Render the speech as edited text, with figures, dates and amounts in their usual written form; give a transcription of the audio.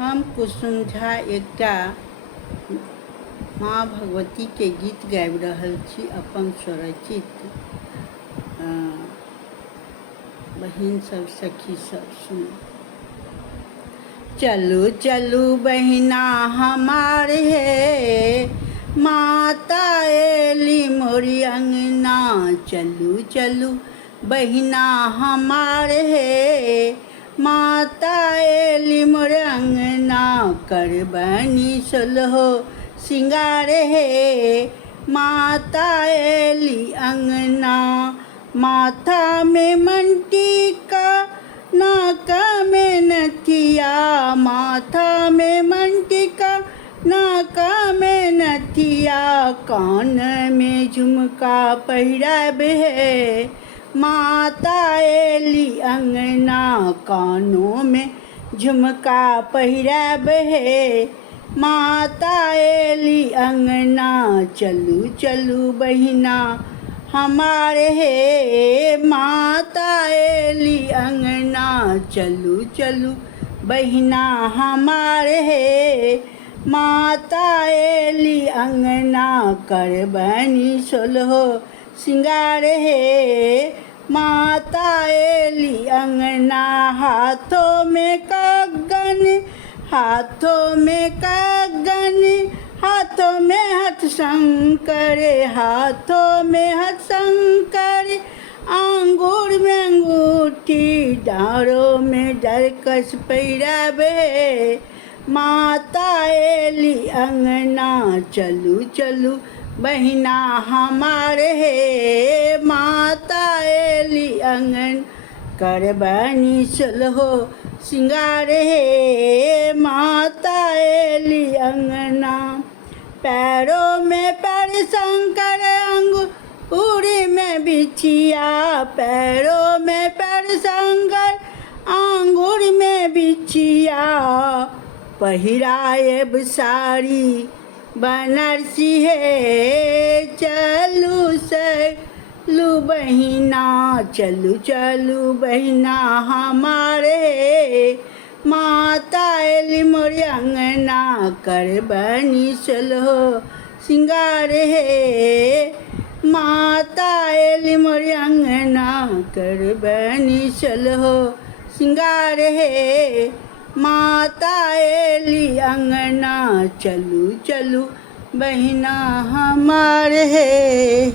हम कुसुम झा एकटा माँ भगवती के गीत गाबि रहल छी, अपन स्वरचित। बहिन सब, सखी सब सुन। चलू चलू बहिना हमार हे, माता एली मोरी अंगना। चलू चलू बहिना हमार हे, माता एली मोर अंगना। करबनी सोलहो सिंगार हे, माता एली अंगना। माथा में मंटिका, नाक में नथिया। माथा में मंटिका, नाक में नथिया। कान में झुमका पहिराब है, माता एली अंगना। कानों में झुमका पहिराब है, माता एली अंगना। चलू चलू बहिना हमारे हे, माता एली अंगना। चलू चलू बहिना हमारे हे, माता एली अंगना। करबनी सोलहो सिंगार हे, माता एली अंगना। हाथों में कागन, हाथों में कागन, हाथों में हथ शंकर। हाथों में हथ शंकर, अंगूर में अंगूठी। डाँरों में डरकस पहिराब है, माता एली अंगना। चलू चलू बहिना हमारे हे, माता एली अंगन। करबनी सोलहो सिंगार हे, माता एली अंगना। पैरों में पैर शंकर, अंगूर में बिछिया। पैरों में पैर शंकर, अंगूर में बिछिया। पहिराएब साड़ी बनारसी है। चलू चलू बहिना, चलू चलू बहिना हमारे, माता एली मोर अंगना। करबनी सोलहो सिंगार हे, माता एली मोर अंगना। करबनी सोलहो सिंगार हे, माता एली अंगना। चलू चलू बहिना हमार हे।